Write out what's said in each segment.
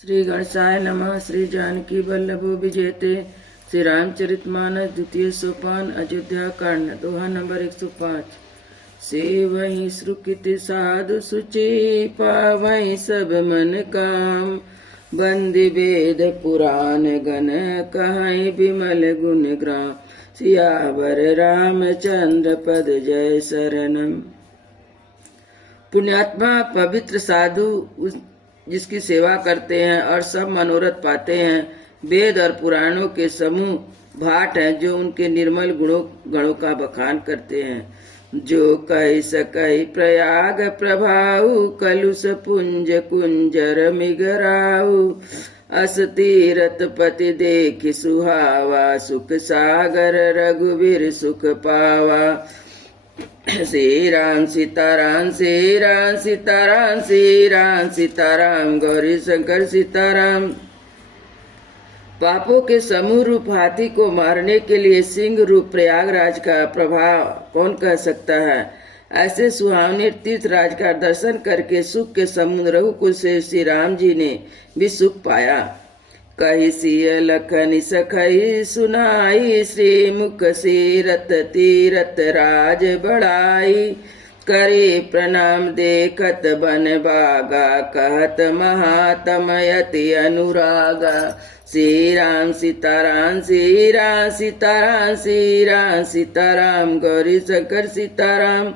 श्री गणेशाय नमः। श्री जानकी वल्लभो विजयते। श्री रामचरितमानस द्वितीय सोपान अयोध्या कांड दोहा नंबर 105। सेवहि श्रुकित साधु सुचि पावहि सब मन काम। बंदी वेद पुराण गण कहहि विमल गुण ग्राम। सियावर रामचंद्र पद जय शरणम। पुण्यात्मा पवित्र साधु जिसकी सेवा करते हैं और सब मनोरथ पाते हैं, वेद और पुराणों के समूह भाट हैं जो उनके निर्मल गणों का बखान करते हैं। जो कहि सकहि प्रयाग प्रभाऊ कलुष पुंज कुंजर मिगराऊ। अस तीरथ पति देखि सुहावा सुख सागर रघुवीर सुख पावा। श्री राम सीताराम श्री राम सीताराम श्री राम सीताराम गौरी शंकर सीताराम। पापों के समूह रूप हाथी को मारने के लिए सिंह रूप प्रयागराज का प्रभाव कौन कह सकता है। ऐसे सुहावने तीर्थराज का दर्शन करके सुख के समुद्र रघुकुल से श्री राम जी ने भी सुख पाया। कहि सिय लखन सखई सुनाई। श्री मुख सीरत तीरथ राज बढ़ाई। करे प्रणाम देखत बन बागा। कहत महात्म यति अनुरागा। श्री राम सीताराम श्री राम सीताराम श्री राम सीताराम गौरी शंकर सीताराम।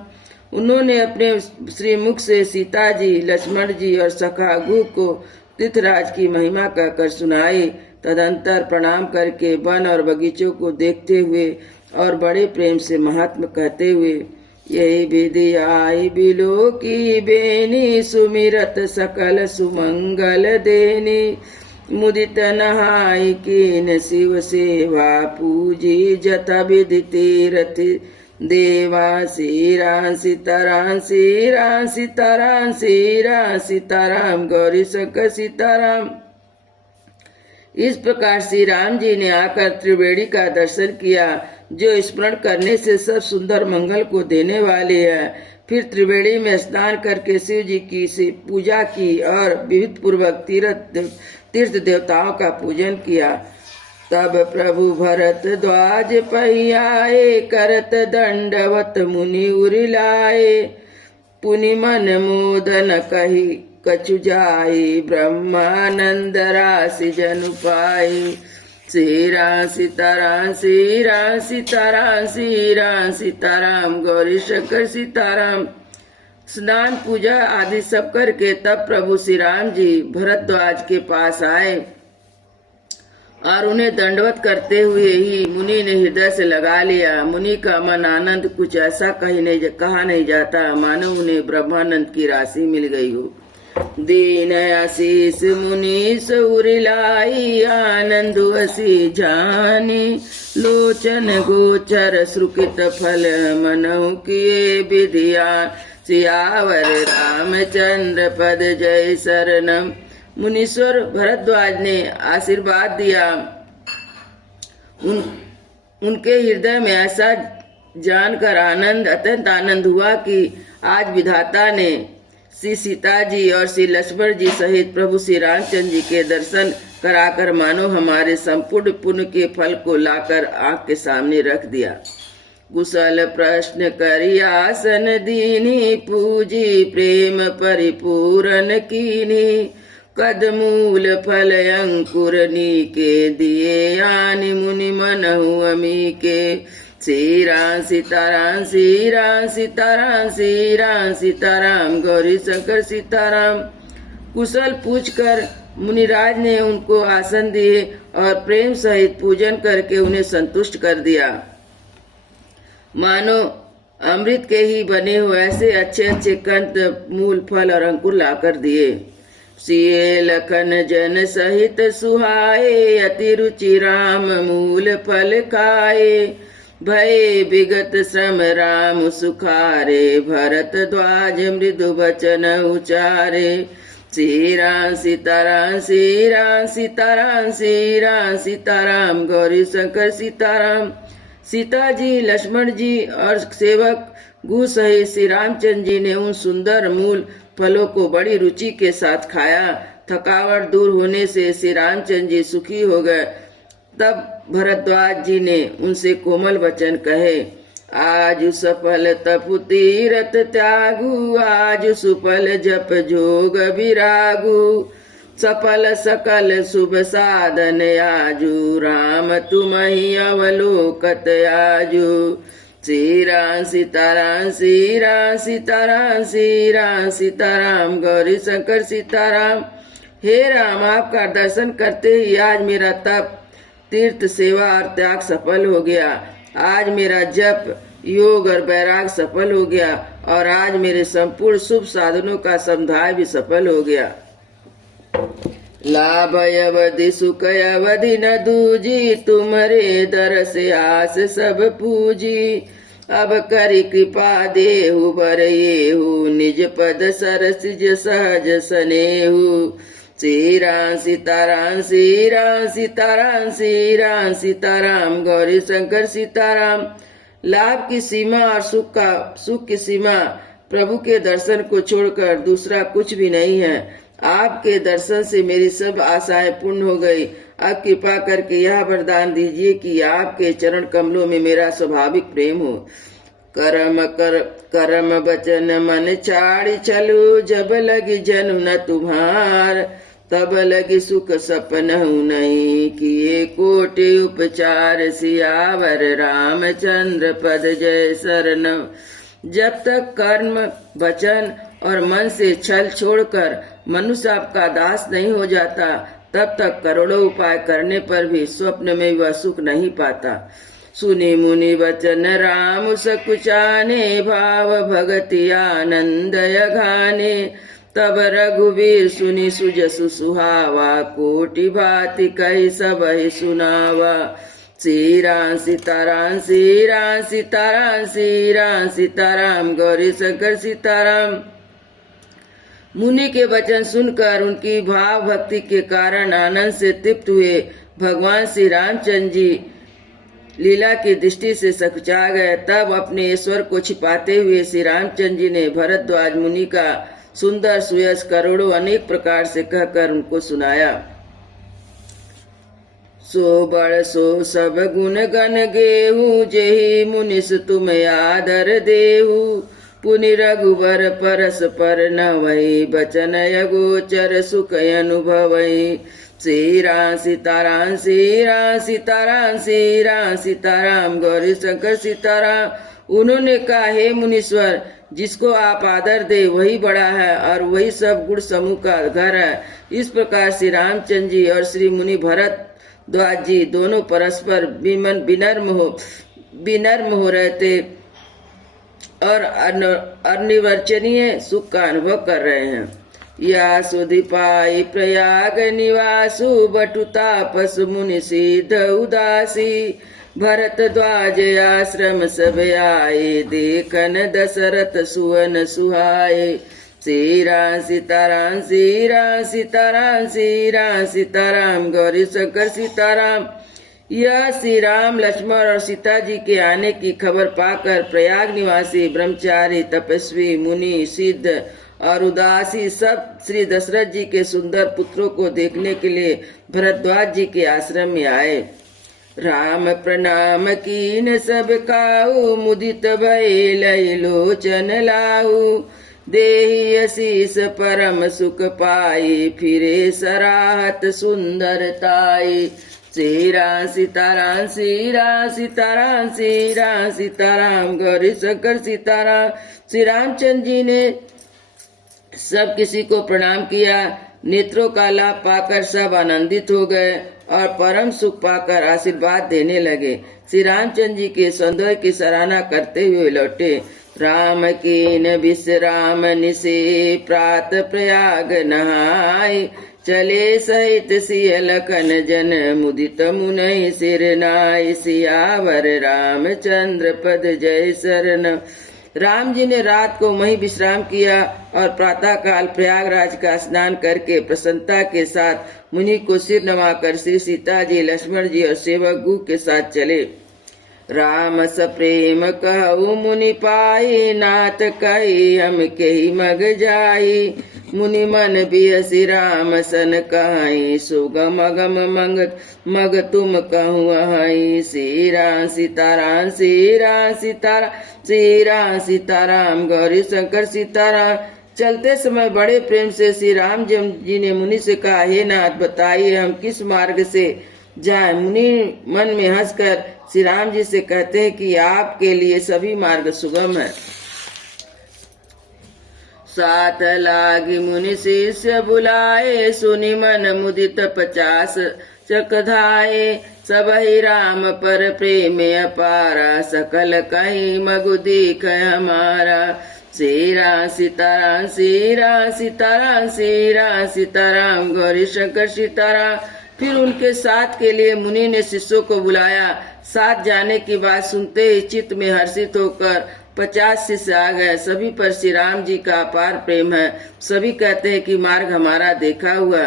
उन्होंने अपने श्रीमुख से सीता जी, लक्ष्मण जी और सखा घु को तीर्थराज की महिमा कहकर सुनाई। तदंतर प्रणाम करके वन और बगीचों को देखते हुए और बड़े प्रेम से महात्मा कहते हुए, यही विधि आई बिलो की बेनी। सुमिरत सकल सुमंगल देनी। मुदित नहाई कीन शिव सेवा। पूजी जथा विधि तीरथ देवा। श्री राम सीताराम श्री राम सीताराम श्री राम सीताराम गौरी शंकर सीताराम। इस प्रकार श्री राम जी ने आकर त्रिवेणी का दर्शन किया, जो स्मरण करने से सब सुंदर मंगल को देने वाले है। फिर त्रिवेणी में स्नान करके शिव जी की पूजा की और विधि पूर्वक तीर्थ देवताओं का पूजन किया। तब प्रभु भरत ध्वज पहियाए। करत दंडवत मुनि उरिलाए। पुनि मन मोदन कही कछु जाई। ब्रह्मानंद राशि जनु पाई। श्री राम सीताराम श्री राम सीताराम श्री राम सीताराम गौरी शंकर सीताराम। स्नान पूजा आदि सब करके तब प्रभु श्री राम जी भरद्वाज के पास आए और उन्हें दंडवत करते हुए ही मुनि ने हृदय से लगा लिया। मुनि का मन आनंद कुछ ऐसा कहा नहीं जाता, मानो उन्हें ब्रह्मानंद की राशि मिल गई हो। दीन आशीष मुनि सौरिलाई। आनंद असी जानी। लोचन गोचर श्रुकित फल मनहु किए विधिया। सियावर रामचंद्र पद जय शरणम। मुनीश्वर भरद्वाज ने आशीर्वाद दिया। उनके हृदय में ऐसा जानकर अत्यंत आनंद हुआ कि आज विधाता ने श्री सीता जी और श्री लक्ष्मण जी सहित प्रभु श्री रामचंद्र जी के दर्शन कराकर मानो हमारे संपूर्ण पुण्य के फल को लाकर आंख के सामने रख दिया। कुशल प्रश्न करी आसन दीनी। पूजी प्रेम परिपूरन कीनी। कदमूल फल अंकुर नीके दिए। आनि मुनि मनहु अमी के। श्री राम सीताराम श्री राम सीताराम श्री राम सीताराम गौरी शंकर सीताराम। कुशल पूछकर मुनिराज ने उनको आसन दिए और प्रेम सहित पूजन करके उन्हें संतुष्ट कर दिया। मानो अमृत के ही बने हुए ऐसे अच्छे अच्छे कंद, मूल, फल और अंकुर लाकर दिए। सिए लखन जन सहित सुहाए। अति रुचि राम मूल फल खाए। भय विगत श्रम राम सुखारे। भरत ध्वज मृदु वचन उचारे। श्री राम सीताराम श्री राम सीताराम श्री राम सीताराम गौरी शंकर सीताराम। सीता जी, लक्ष्मण जी और सेवक घु सहित श्री रामचंद्र जी ने उन सुंदर मूल फलों को बड़ी रुचि के साथ खाया थकावट दूर होने से श्री रामचंद्र जी सुखी हो गए। तब भरद्वाज जी ने उनसे कोमल वचन कहे, आज सफल तपु तीरथ त्यागु, आज सुफल जप जोग विरागु, सफल सकल शुभ साधन आजू, राम तुम्हि अवलोकत आजू। श्री राम सीताराम, श्री राम सीताराम, श्री राम सीताराम, गौरी शंकर सीताराम। हे राम, आपका दर्शन करते ही आज मेरा तप, तीर्थ, सेवा और त्याग सफल हो गया। आज मेरा जप, योग और वैराग सफल हो गया और आज मेरे संपूर्ण शुभ साधनों का समुदाय भी सफल हो गया। लाभ अवधि सुख अवधि न दूजी, तुम्हारे दर से आस सब पूजी। अब करी कृपा देहु बर येहु, निज पद सरसिज सहज सनेहु। श्री राम सीताराम, श्री राम सीताराम, श्री राम सीताराम, गौरी शंकर सीताराम। लाभ की सीमा और सुख की सीमा प्रभु के दर्शन को छोड़कर दूसरा कुछ भी नहीं है। आपके दर्शन से मेरी सब आशाएं पूर्ण हो गई। अब कृपा करके यह वरदान दीजिए कि आपके चरण कमलों में मेरा स्वाभाविक प्रेम हो। करम वचन मन छाड़ी चलू, जब लगी जनु न तुम्हार, तब लगी सुख सपनहु नहीं, किए कोटि उपचार, सियावर रामचंद्र पद जय शरण। जब तक कर्म, वचन और मन से छल छोड़कर मनुष्य आपका दास नहीं हो जाता, तब तक करोड़ों उपाय करने पर भी स्वप्न में वह सुख नहीं पाता। सुनि मुनि वचन राम सकुचाने, भाव भगति आनंद अघाने, तब रघुवीर सुनि सुजसु सुहावा, कोटि भांति कहि सबहि सुनावा। श्री राम सीताराम, श्री राम सीताराम, श्री राम सीताराम, गौरी शंकर सीताराम। मुनि के वचन सुनकर उनकी भाव भक्ति के कारण आनंद से तृप्त हुए भगवान श्री रामचंद्र जी लीला की दृष्टि से सकुचा गए। तब अपने ईश्वर को छिपाते हुए श्री रामचंद्र जी ने भरद्वाज मुनि का सुंदर सुयश करोड़ों अनेक प्रकार से कहकर उनको सुनाया। सो बड़ सो सब गुण गण गेहूं, जेहि मुनिस तुम आदर देहु। पुनि रघुबर परस पर नवहि, बचन अगोचर सुख अनुभवहि। श्री राम सीताराम, श्री राम सीताराम, श्री राम सीताराम, गौरी शंकर सीताराम। उन्होंने कहा, हे मुनीश्वर, जिसको आप आदर दे वही बड़ा है और वही सब गुण समूह का घर है। इस प्रकार श्री रामचंद्र जी और श्री मुनि भरद्वाज जी दोनों परस्पर विनम्र हो रहे थे और अनिर्वचनीय सुख का अनुभव कर रहे हैं। या सुधि पाई प्रयाग निवासु, बटु तापस मुनि सिद्ध उदासी। भरद्वाज आश्रम सब आए, देखन दशरथ सुवन सुहाए। श्री राम सीताराम, श्री राम सीताराम, श्री राम सीताराम, गौरी शंकर सीताराम। यह श्री राम, लक्ष्मण और सीता जी के आने की खबर पाकर प्रयाग निवासी ब्रह्मचारी, तपस्वी, मुनि, सिद्ध और उदासी सब श्री दशरथ जी के सुंदर पुत्रों को देखने के लिए भरद्वाज जी के आश्रम में आए। राम प्रणाम कीन सब काऊ, मुदित भय लय लोचन लाऊ। देहि आशीष परम सुख पाई, फिरे सराहत सुंदरताई। श्री राम सीताराम, श्री राम सीताराम, श्री राम सीताराम, गौरी शंकर सीताराम। श्री रामचंद्र जी ने सब किसी को प्रणाम किया। नेत्रों का लाभ पाकर सब आनंदित हो गए और परम सुख पाकर आशीर्वाद देने लगे। श्री रामचंद्र जी के सौंदर्य की सराहना करते हुए लौटे। राम कीन विश्राम निशे, प्रात प्रयाग नहाय। चले सहित सिय लखन जन, मुदित मुनहि सिर नाय। सियावर रामचंद्र पद जय शरण। राम जी ने रात को वहीं विश्राम किया और प्रातः काल प्रयागराज का स्नान करके प्रसन्नता के साथ मुनि को सिर नवाकर श्री सीता जी, लक्ष्मण जी और सेवक गु के साथ चले। राम सप्रेम कहु मुनि पाई, नाथ कही हम केहि मग जाई। मुनि मन बिहसी राम सन कहाई, सुगम अगम मंग मग तुम कहूँ अहाई। श्री राम सीताराम श्री राम सीताराम श्री राम सीताराम गौरी शंकर सीताराम। चलते समय बड़े प्रेम से श्री राम जी ने मुनि से कहा, हे नाथ बताइए हम किस मार्ग से जाएं। मुनि मन में हंसकर श्री राम जी से कहते हैं कि आपके लिए सभी मार्ग सुगम है। साथ लागी मुनि शिष्य बुलाए, सुनि मन मुदित 50 चकधाए। सब ही राम पर प्रेम अपारा, सकल कहीं मगु दीख हमारा। श्री राम सीताराम श्री राम सीताराम श्री राम सीताराम गौरी शंकर सीताराम। फिर उनके साथ के लिए मुनि ने शिष्यों को बुलाया। साथ जाने की बात सुनते ही चित्त में हर्षित होकर 50 शिष्य आ गए। सभी पर श्री राम जी का अपार प्रेम है। सभी कहते हैं कि मार्ग हमारा देखा हुआ।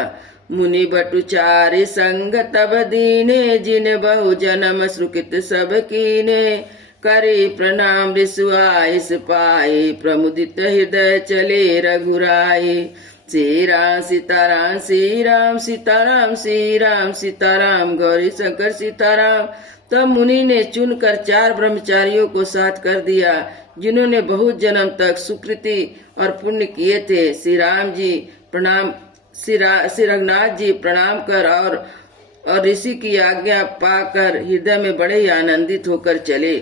मुनि बटुचारी संग तब दीने, जिन बहु जन्म सुकृत सब कीने। करी प्रणाम ऋषुआइस पाई, प्रमुदित हृदय चले रघुराई। श्री राम सीताराम श्री राम सीताराम श्री राम सीताराम गौरी शंकर सीताराम। तब मुनि ने चुनकर 4 ब्रह्मचारियों को साथ कर दिया, जिन्होंने बहुत जन्म तक सुकृति और पुण्य किए थे। श्री राम जी प्रणाम श्री रघुनाथ जी प्रणाम कर और ऋषि की आज्ञा पाकर हृदय में बड़े ही आनंदित होकर चले।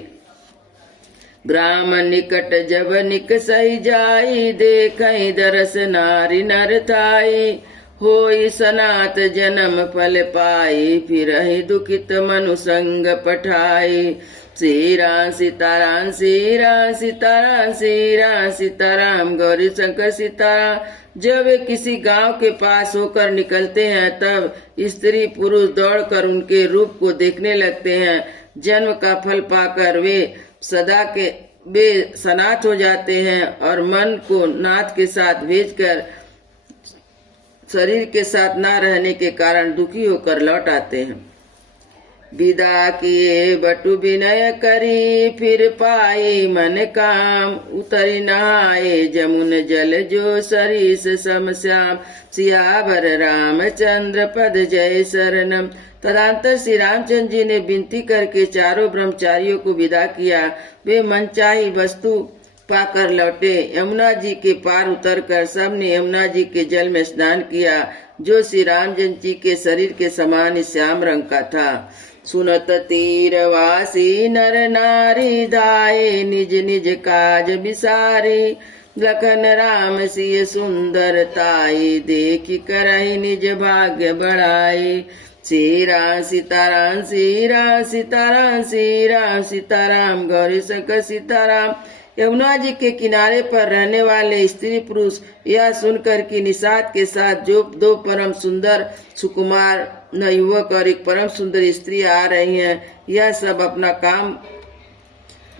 ग्राम निकट जब निकसई जाई, देखई दरस नारी नर थाई। होई सनात जन्म फल पाई, फिरहि दुखित मनु संग पठाई। श्री राम सीताराम श्री राम सीताराम श्री राम सीताराम गौरी शंकर सीताराम। जब वे किसी गांव के पास होकर निकलते हैं, तब स्त्री पुरुष दौड़कर उनके रूप को देखने लगते हैं। जन्म का फल पाकर वे सदा के सनाथ हो जाते हैं और मन को नाथ के साथ भेजकर शरीर के साथ ना रहने के कारण दुखी होकर लौट आते हैं। विदा किए बटु विनय करी, फिर पाई मन काम। उतरी नहाए जमुन जल जो सरीस सम श्याम। सियावर रामचंद्र पद जय शरणम। तदंतर श्री रामचंद्र जी ने विनती करके चारों ब्रह्मचारियों को विदा किया। वे मनचाही वस्तु पाकर लौटे। यमुना जी के पार उतरकर सबने यमुना जी के जल में स्नान किया, जो श्री रामचंद्र जी के शरीर के समान श्याम रंग का था। सुनत तीरवासी नर नारी, धाये निज निज काज बिसारी। लखन राम सिय सुंदर ताई, देखी करहि निज भाग्य बढ़ाई। श्री राम सीताराम श्री राम सीताराम श्री राम सीताराम गौरी शंकर सीताराम। यमुना जी के किनारे पर रहने वाले स्त्री पुरुष यह सुनकर कि निषाद के साथ जो 2 परम सुंदर सुकुमार युवक और एक परम सुंदर स्त्री आ रही हैं, यह सब अपना काम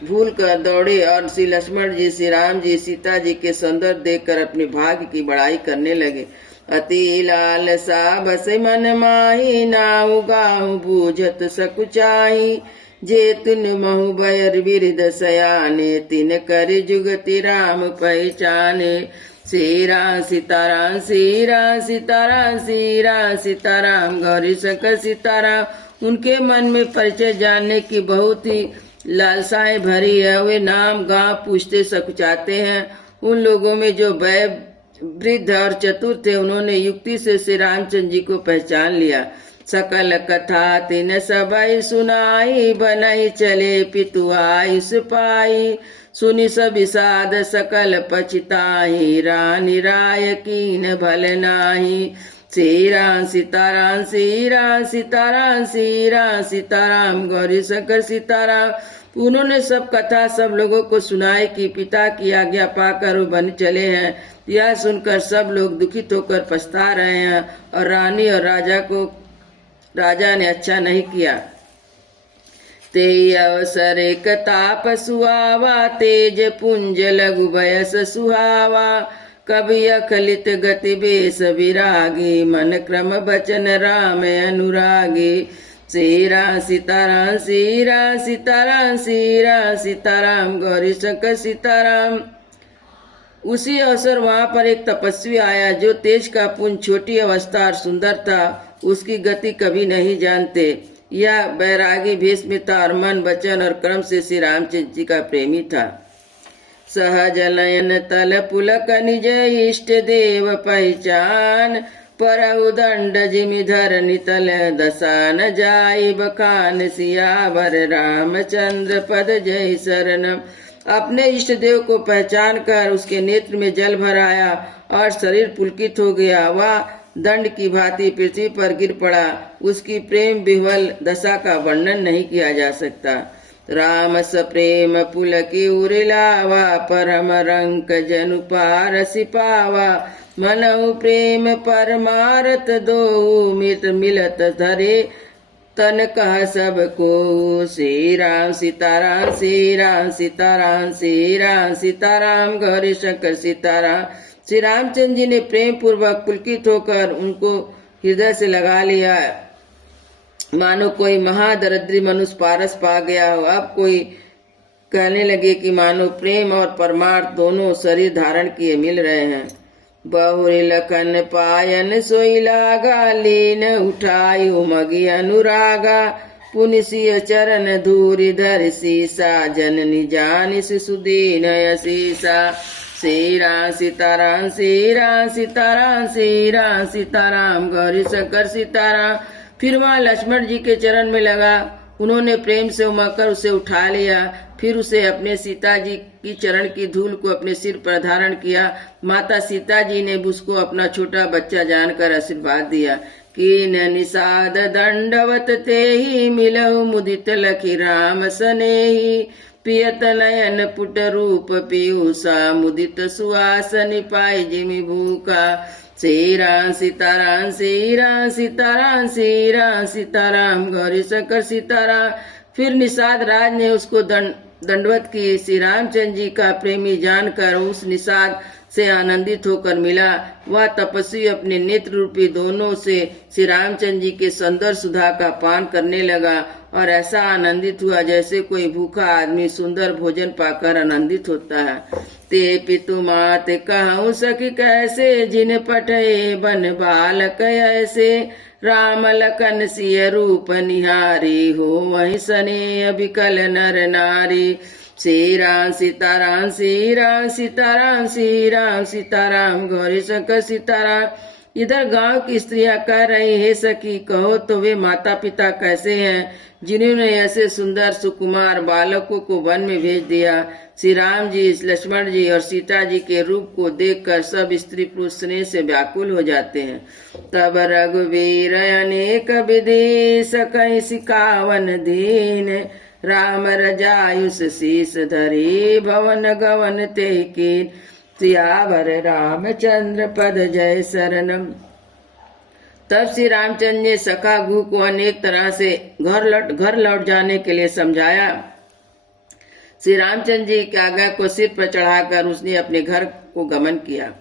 भूल कर दौड़े और श्री लक्ष्मण जी श्री राम जी सीता जी के सौंदर्य देखकर अपने भाग्य की बड़ाई करने लगे। अति लाल सा बस मन माही, नाऊ गाऊ बूझत सकुचाही। जे तुन महु बयर बिरद सयाने, तिन कर जुगति राम पहचाने। श्री राम सीताराम श्री राम सीताराम श्री राम सीताराम गौरी शंकर सीताराम। उनके मन में परिचय जानने की बहुत ही लालसाएं भरी है। वे नाम गांव पूछते सकुचाते हैं। उन लोगों में जो वृद्ध और चतुर थे, उन्होंने युक्ति से श्री रामचंद्र जी को पहचान लिया। सकल कथा तिन सबई सुनाई, बनई चले पितु आयुष पाई। सुनि सब साध सकल पछताई, रानी राय कीन भल नाही। श्री राम सीताराम श्री राम सीताराम श्री राम सीताराम गौरी शंकर सीताराम। उन्होंने सब कथा सब लोगों को सुनाई कि पिता की आज्ञा पाकर वो बन चले हैं। यह सुनकर सब लोग दुखित होकर पछता रहे हैं और रानी और राजा ने अच्छा नहीं किया। ते अवसर एक ताप सुहावा, तेज पुंज लघु बयस सुहावा। कवि अखलित गति बेस विरागी, मन क्रम बचन राम अनुरागी। श्री राम सीताराम श्री राम सीताराम श्री राम सीताराम गौरी शंकर सीताराम। उसी अवसर वहां पर एक तपस्वी आया जो तेज का पुंज, छोटी अवस्था और सुंदर था, उसकी गति कभी नहीं जानते। यह बैरागी भेष में था और मन, वचन और कर्म से श्री रामचंद्र जी का प्रेमी था। सहज नयन तल पुलक निज इष्ट देव पहचान, परहु दंड जिमि धर नितल दसान जाई बखान, सियावर रामचंद्र पद जय शरणम। अपने इष्ट देव को पहचान कर उसके नेत्र में जल भर आया और शरीर पुलकित हो गया। वह दंड की भांति पृथ्वी पर गिर पड़ा। उसकी प्रेम विह्वल दशा का वर्णन नहीं किया जा सकता। राम स प्रेम पुलकी उरिलावा, परम रंक जनु पारसि पावा, मनहु प्रेम परमारत दो, मित मिलत धरे तन कह सब को। श्री राम सीताराम, श्री राम सीताराम, श्री राम सीताराम, गौरी शंकर सीताराम। श्री रामचंद्र जी ने प्रेम पूर्वक पुलकित होकर उनको हृदय से लगा लिया, मानो कोई महादरिद्री मनुष्य पारस पा गया हो। अब कोई कहने लगे कि मानो प्रेम और परमार्थ दोनों शरीर धारण किए मिल रहे हैं। बहुरी लखन पायन सोई लागा, लीन उठाई उमगी अनुरागा, पुनिसिय चरण धूरि धर सीसा, जननी जानि सुदीन यसीसा। श्री राम सीताराम, श्री राम सीताराम, श्री राम सीताराम, गौरी शंकर सीताराम। फिर वहाँ लक्ष्मण जी के चरण में लगा। उन्होंने प्रेम से उमकर उसे उठा लिया। फिर उसे अपने सीता जी की चरण की धूल को अपने सिर पर धारण किया। माता सीता जी ने उसको अपना छोटा बच्चा जानकर आशीर्वाद दिया। कीन निषाद दंडवत तेहि, मिलहु मुदित लखी राम सनेहि, पियत नयन पुट रूप पीयूषा, मुदित सुहासनि पाई जिमि भूखा। श्री राम सीताराम, श्री राम सीताराम, श्री राम सीताराम, गौरी शंकर सीताराम। फिर निषाद राज ने उसको दंडवत की। श्री रामचंद्र जी का प्रेमी जानकर उस निषाद से आनंदित होकर मिला। वह तपस्वी अपने नेत्र रूपी दोनों से श्री रामचंद्र जी के सुंदर सुधा का पान करने लगा और ऐसा आनंदित हुआ जैसे कोई भूखा आदमी सुंदर भोजन पाकर आनंदित होता है। ते पितु मात कहूँ सखी कैसे, जिन पठे बन बालक ऐसे, राम लखन सिय रूप निहारी, हो वही सने विकल नर नारी। श्री राम सीताराम, श्री राम सीताराम, श्री राम सीताराम, गौरी शंकर सीताराम। इधर गांव की स्त्रियां कह रही है, सखी कहो तो वे माता पिता कैसे हैं जिन्होंने ऐसे सुंदर सुकुमार बालकों को वन में भेज दिया। श्री राम जी, लक्ष्मण जी और सीता जी के रूप को देखकर सब स्त्री पुरुष स्नेह से व्याकुल हो जाते हैं। तब रघुवीर अनेक विधि, सकहि सिकावन दीन, राम रजायुष शीस धरी, भवन गवन ते कीन, सियावर रामचंद्र पद जय शरणम। तब श्री रामचंद्र ने सखा घू को अनेक तरह से घर लौट जाने के लिए समझाया। श्री रामचंद्र जी की आज्ञा को सिर पर चढ़ाकर उसने अपने घर को गमन किया।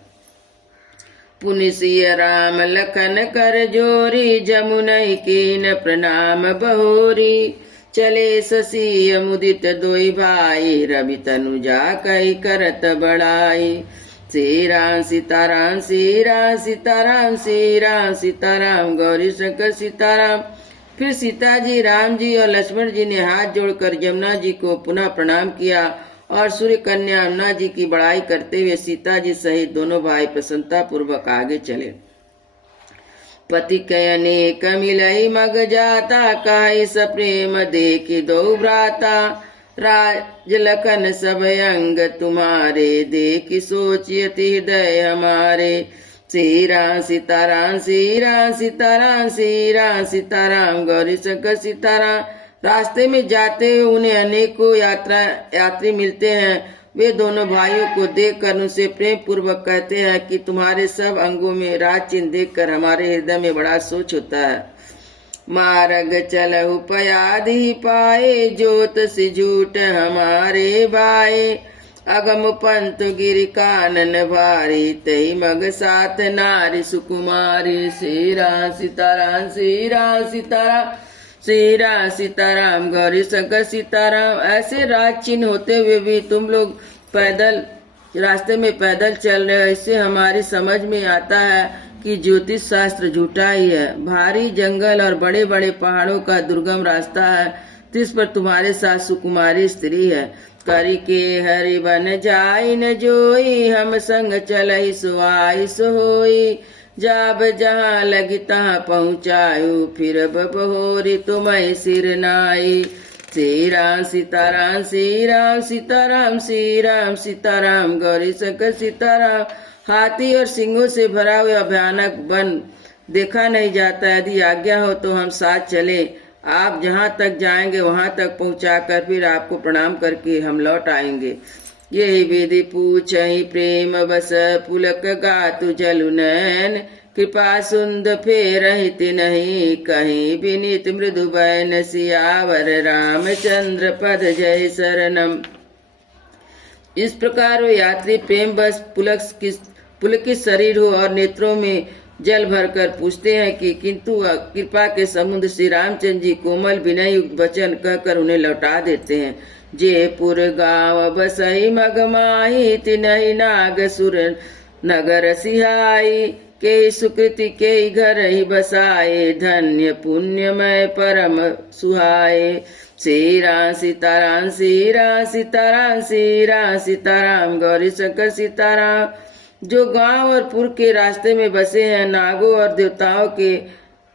पुनिसिय राम लखन कर जोरी, जमुनई कीन प्रणाम बहोरी, चले ससी मुदित दोई भाई, रवि तनु जा कई करत बड़ाई। श्री राम सीताराम, श्री राम सीताराम, श्री राम सीताराम, गौरी शंकर सीताराम। फिर सीता जी, राम जी और लक्ष्मण जी ने हाथ जोड़कर यमुना जी को पुनः प्रणाम किया और सूर्य कन्या यमुना जी की बड़ाई करते हुए सीता जी सहित दोनों भाई प्रसन्नता पूर्वक आगे चले। पति के अनेक मिलई मग जाता, काहि सप्रेम देखि दो भ्राता, राज लखन सब अंग तुम्हारे, देखि सोचियति हृदय हमारे। श्री राम सीताराम, श्री राम सीताराम, श्री राम सीताराम, गौरी शंकर सीताराम। रास्ते में जाते हुए उन्हें अनेकों यात्री मिलते हैं। वे दोनों भाइयों को देखकर उनसे प्रेम पूर्वक कहते हैं कि तुम्हारे सब अंगों में राज चिन्ह देखकर हमारे हृदय में बड़ा सोच होता है। मार्ग चलहु पयाधि पाए, जोत से झूठ हमारे भाए, अगम पंथ गिर कानन भारी, तई मग साथ नारी सुकुमारी। श्री राम सीताराम, श्री राम सीताराम, श्री राम सीताराम, गौरी शंकर सीताराम। ऐसे राज चिन्ह होते हुए भी तुम लोग पैदल रास्ते में पैदल चल रहे, इससे हमारी समझ में आता है कि ज्योतिष शास्त्र झूठा ही है। भारी जंगल और बड़े बड़े पहाड़ों का दुर्गम रास्ता है, जिस पर तुम्हारे साथ सुकुमारी स्त्री है। करी के हरि बन जाई न जोई, हम संग चलई सुआई सोई। जाब जहाँ लगी तहाँ पहुँचायु, फिर बहोरी तुम्हें सिर नाई। श्री राम सीताराम श्री राम सीताराम श्री राम सीताराम गौरी शंकर सीताराम। हाथी और सिंहों से भरा हुआ भयानक वन देखा नहीं जाता। यदि आज्ञा हो तो हम साथ चले। आप जहाँ तक जाएंगे वहाँ तक पहुँचाकर फिर आपको प्रणाम करके हम लौट आएंगे। यही विधि पूछहि प्रेम बस, पुलक गातु जलु नैन। कृपा सुंद फेरहित नहीं, कहीं विनीत मृदु बैन। सियावर रामचंद्र पद जय शरणम। इस प्रकार वे यात्री प्रेम बस पुलकित शरीर हो और नेत्रों में जल भरकर पूछते हैं कि किंतु कृपा के समुद्र श्री रामचंद्र जी कोमल विनय युक्त वचन कहकर उन्हें लौटा देते हैं। जयपुर गाँव बसई मगमाही, तिनहि नाग सुर नगर सिहाई। के सुकृति के घर ही बसाए, धन्य पुण्यमय परम सुहाए। श्री राम सीताराम श्री राम सीताराम श्री राम सीताराम गौरी शंकर सीताराम। जो गांव और पुर के रास्ते में बसे हैं, नागों और देवताओं के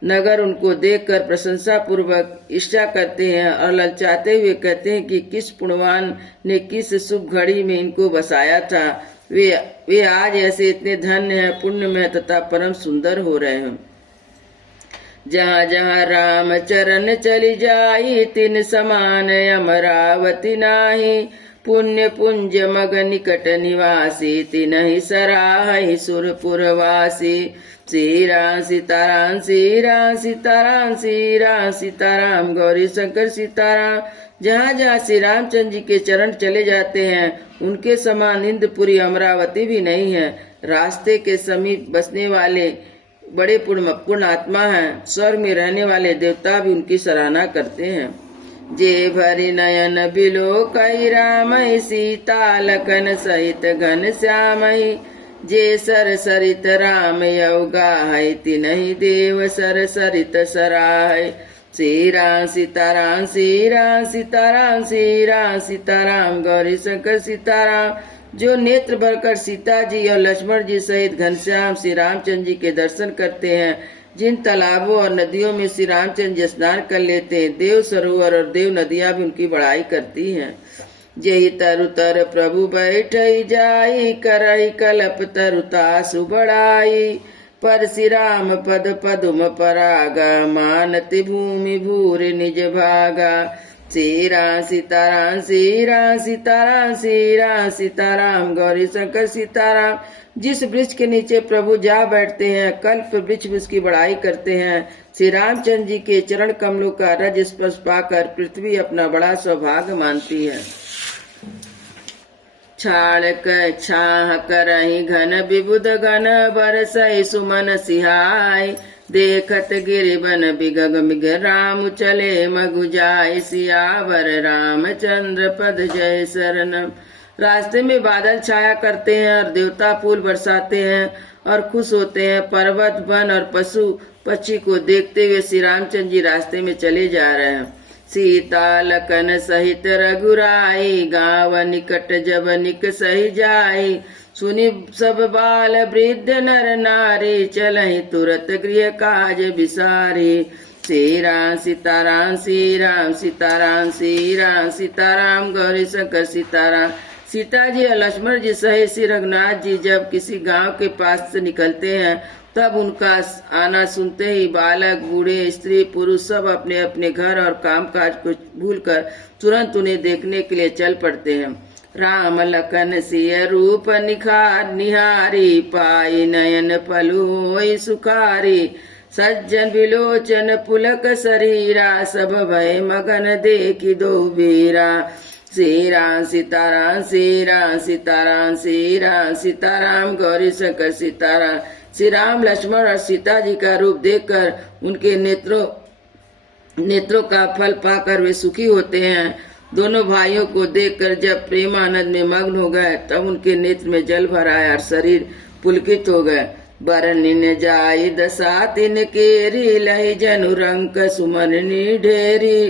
नगर उनको देखकर प्रशंसा पूर्वक ईर्ष्या करते हैं और ललचाते हुए कहते हैं कि किस पुण्यवान ने किस शुभ घड़ी में इनको बसाया था। वे आज ऐसे इतने धन्य हैं, पुण्य में तथा परम सुंदर हो रहे हैं। जहाँ जहाँ राम चरण चली जाई, तिन समान अमरावती नाही। पुण्य पुंज मग निकट निवासी, तिनहि सराहि सुरपुरवासी। श्री राम सीताराम श्री राम सीताराम श्री राम सीताराम गौरी शंकर सीताराम। जहाँ जहाँ श्री रामचंद्र जी के चरण चले जाते हैं, उनके समान इंद्रपुरी अमरावती भी नहीं है। रास्ते के समीप बसने वाले बड़े पूर्ण आत्मा हैं। स्वर्ग में रहने वाले देवता भी उनकी सराहना करते हैं। जे भरी नयन बिलो कई राम, सीता लखन सहित घन श्यामहि। जे सर सरित राम यौगा है, तिनहि देव सर सरित सराय। श्री राम सीताराम श्री राम सीताराम श्री राम सीताराम गौरी शंकर सीताराम। जो नेत्र भरकर सीता जी और लक्ष्मण जी सहित घनश्याम श्री रामचंद्र जी के दर्शन करते हैं, जिन तालाबों और नदियों में श्री रामचंद्र जी स्नान कर लेते हैं, देव सरोवर और देव नदियां भी उनकी बड़ाई करती हैं। जय तरु तर प्रभु बैठई जाई, करई कल्प तरुता सुबड़ाई। पर श्री राम पद पदुम परागा, मानति भूमि भूर निज भागा। श्री राम सीताराम श्री राम सीताराम श्री राम सीताराम गौरी शंकर सीताराम। जिस वृक्ष के नीचे प्रभु जा बैठते हैं, कल्प वृक्ष उसकी बड़ाई करते हैं। श्री रामचंद्र जी के चरण कमलों का रज स्पर्श पाकर पृथ्वी अपना बड़ा सौभाग्य मानती है। छाड़ छाह करहि घन विबुध गण, बरसई सुमन सिहाय। देखत गिरिबन बिगग मिग, राम चले मगु जाय। सियावर रामचंद्र पद जय शरणम। रास्ते में बादल छाया करते हैं और देवता फूल बरसाते हैं और खुश होते हैं। पर्वत वन और पशु पक्षी को देखते हुए श्री रामचंद्र जी रास्ते में चले जा रहे हैं। सीता लखन सहित रघुराई, गाँव निकट जब निक सही जाई। सुनि सब बाल वृद्ध नर नारी, चलहि तुरत गृह काज बिसारी। श्री राम सीताराम श्री राम सीताराम श्री राम सीताराम गौरी शंकर सीताराम। सीता जी और लक्ष्मण जी सहित श्री रघुनाथ जी जब किसी गांव के पास से निकलते हैं, तब उनका आना सुनते ही बालक बूढ़े स्त्री पुरुष सब अपने अपने घर और कामकाज को भूलकर तुरंत उन्हें देखने के लिए चल पड़ते हैं। राम लखन सिय रूप निखार निहारी, पाई नयन पलु होई सुखारी। सज्जन विलोचन पुलक शरीरा, सब भय मगन देखी दो बीरा। श्री राम सीताराम श्री राम सीताराम श्री राम सीताराम गौरी शंकर सीताराम। श्री राम लक्ष्मण और सीता जी का रूप देखकर उनके नेत्रों का फल पाकर वे सुखी होते हैं। दोनों भाइयों को देखकर जब प्रेमानंद में मग्न हो गए तब उनके नेत्र में जल भर आया और शरीर पुलकित हो गए। बरनिन जाय दशा तिन केरी लहि जनु रंक सुमन ढेरी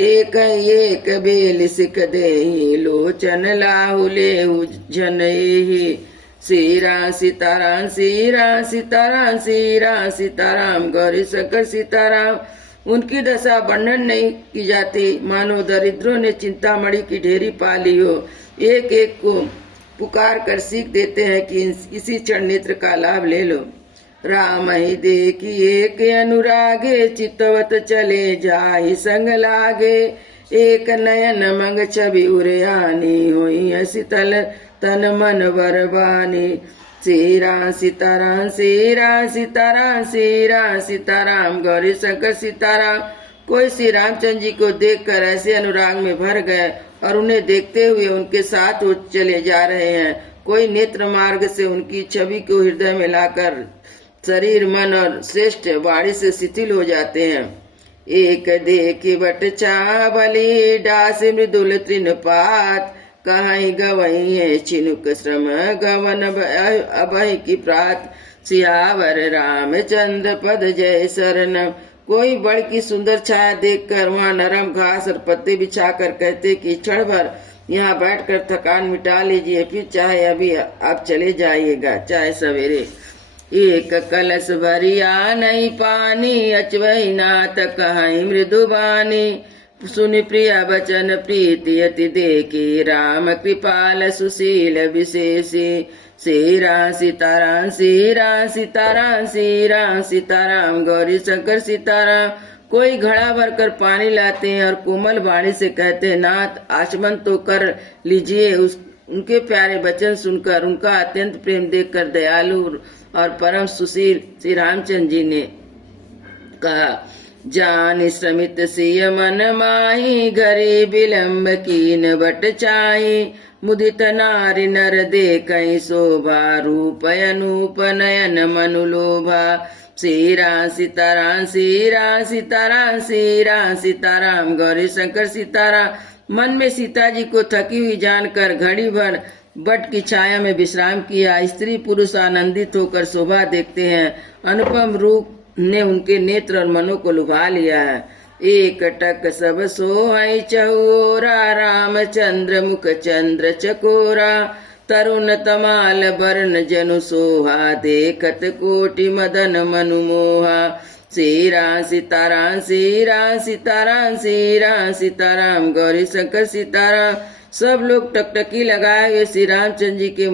एक एक बेल सिख देहि लोचन लाहुले जनहि सीरा सीताराम सीरा सीताराम सीरा सीताराम गौरी शंकर सीताराम। उनकी दशा वर्णन नहीं की जाती, मानो दरिद्रों ने चिंतामणि की ढेरी पा ली हो। एक एक को पुकार कर सीख देते हैं कि इसी क्षण नेत्र का लाभ ले लो। राम ही देखिए के अनुरागे चितवत चले जाहि संग लागे एक नयन मंग छवि उरयानी होई शीतल तन मन बरबानी सीरा सीताराम सीरा सीताराम सीरा सीताराम गौरी शंकर सीताराम। कोई श्री रामचंद्र जी को देखकर ऐसे अनुराग में भर गए और उन्हें देखते हुए उनके साथ वो चले जा रहे हैं। कोई नेत्र मार्ग से उनकी छवि को हृदय में लाकर शरीर मन और श्रेष्ठ वाणी से शिथिल हो जाते हैं। एक देखी बट चावली डास मृदुल तृण पात कहीं गवई है चिनुक श्रम गवन अभय की प्रात सियावर रामचंद्र पद जय शरण। कोई बड़ की सुंदर छाया देखकर वहाँ नरम घास और पत्ते बिछाकर कहते कि क्षण भर यहाँ बैठकर थकान मिटा लीजिए, फिर चाहे अभी आप चले जाइएगा, चाहे सवेरे। एक कलश भरिया नहीं पानी अचवही नाथ कहीं मृदुबानी सुनि प्रिया बचन प्रीति अति देखी राम कृपाल सुशील विशेषी सीरा सीताराम सीरा सीताराम सीरा सीताराम गौरी शंकर सीताराम। कोई घड़ा भरकर पानी लाते हैं और कोमल वाणी से कहते हैं नाथ आचमन तो कर लीजिए। उनके प्यारे वचन सुनकर उनका अत्यंत प्रेम देखकर दयालु और परम सुशील श्री रामचंद्र जी ने कहा जान श्रमित सिय मन माही घरी विलम्ब कीन बट चाही मुदित नारी नर देखई शोभा रूप अनूप नयन मनु लोभा सीरा सीताराम सीरा सीताराम सीरा सीताराम गौरी शंकर सीताराम। मन में सीता जी को थकी हुई जानकर घड़ी भर बट की छाया में विश्राम किया। स्त्री पुरुष आनंदित होकर शोभा देखते हैं। अनुपम रूप ने उनके नेत्र और मनों को लुभा लिया है। एक टक सब सोहई चहुरा रामचंद्र मुख चंद्र चकोरा तरुण तमाल बरन जनु सोहा देखत कोटि मदन मनु मोहा सीरा सीताराम सीरा सीताराम सीरा सीताराम गौरी शंकर सीताराम। सब लोग टकटकी लगाए हुए श्री रामचंद्र जी के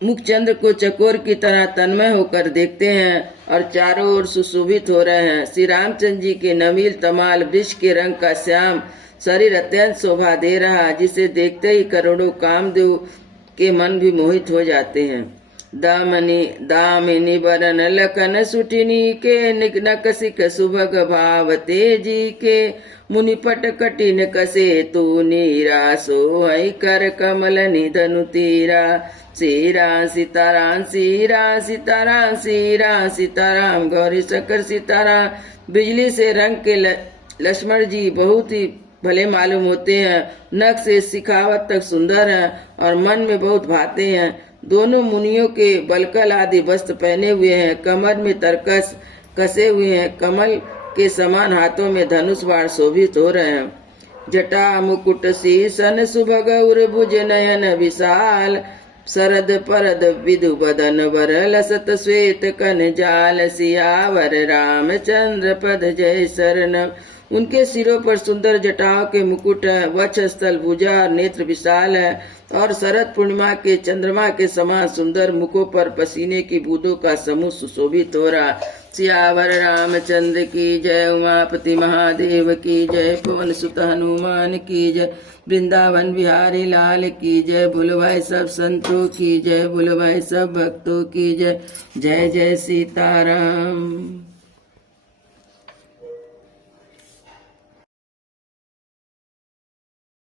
मुख चंद्र को चकोर की तरह तन्मय होकर देखते हैं और चारों ओर सुशोभित हो रहे हैं। श्री रामचंद्र जी के नवील तमाल वृक्ष के रंग का श्याम शरीर अत्यंत शोभा दे रहा, जिसे देखते ही करोड़ों कामदेव के मन भी मोहित हो जाते हैं। दामिनी बरन लखन सुटिनी के निकनक सिख सुभग भाव तेजी के मुनिपट कटिन कसे तू नीरा सोहई कर कमल निधनु तीरा सीरा सीताराम सीरा सीताराम सीरा सीताराम गौरी शंकर सीताराम। बिजली से रंग के लक्ष्मण जी बहुत ही भले मालूम होते हैं, नख से सिखावत तक सुंदर हैं और मन में बहुत भाते हैं। दोनों मुनियों के बलकल आदि वस्त्र पहने हुए हैं, कमर में तरकस कसे हुए हैं, कमल के समान हाथों में धनुष बाण शोभित हो रहे हैं। जटा मुकुट शीसन सुभग उर्भुज नयन विशाल शरद परद विधु बदन वर लसत श्वेत कन जाल सियावर रामचंद्र पद जय शरण। उनके सिरों पर सुंदर जटाओं के मुकुट है, वक्ष स्थल भुजा और नेत्र विशाल है और शरद पूर्णिमा के चंद्रमा के समान सुंदर मुखों पर पसीने की बूंदों का समूह सुशोभित हो रहा। सियावर रामचंद्र की जय, उमापति महादेव की जय, पवन सुत हनुमान की जय, वृंदावन बिहारी लाल की जय, बोलो भाई सब संतों की जय, बोलो भाई सब भक्तों की जय। जय जय सीताराम।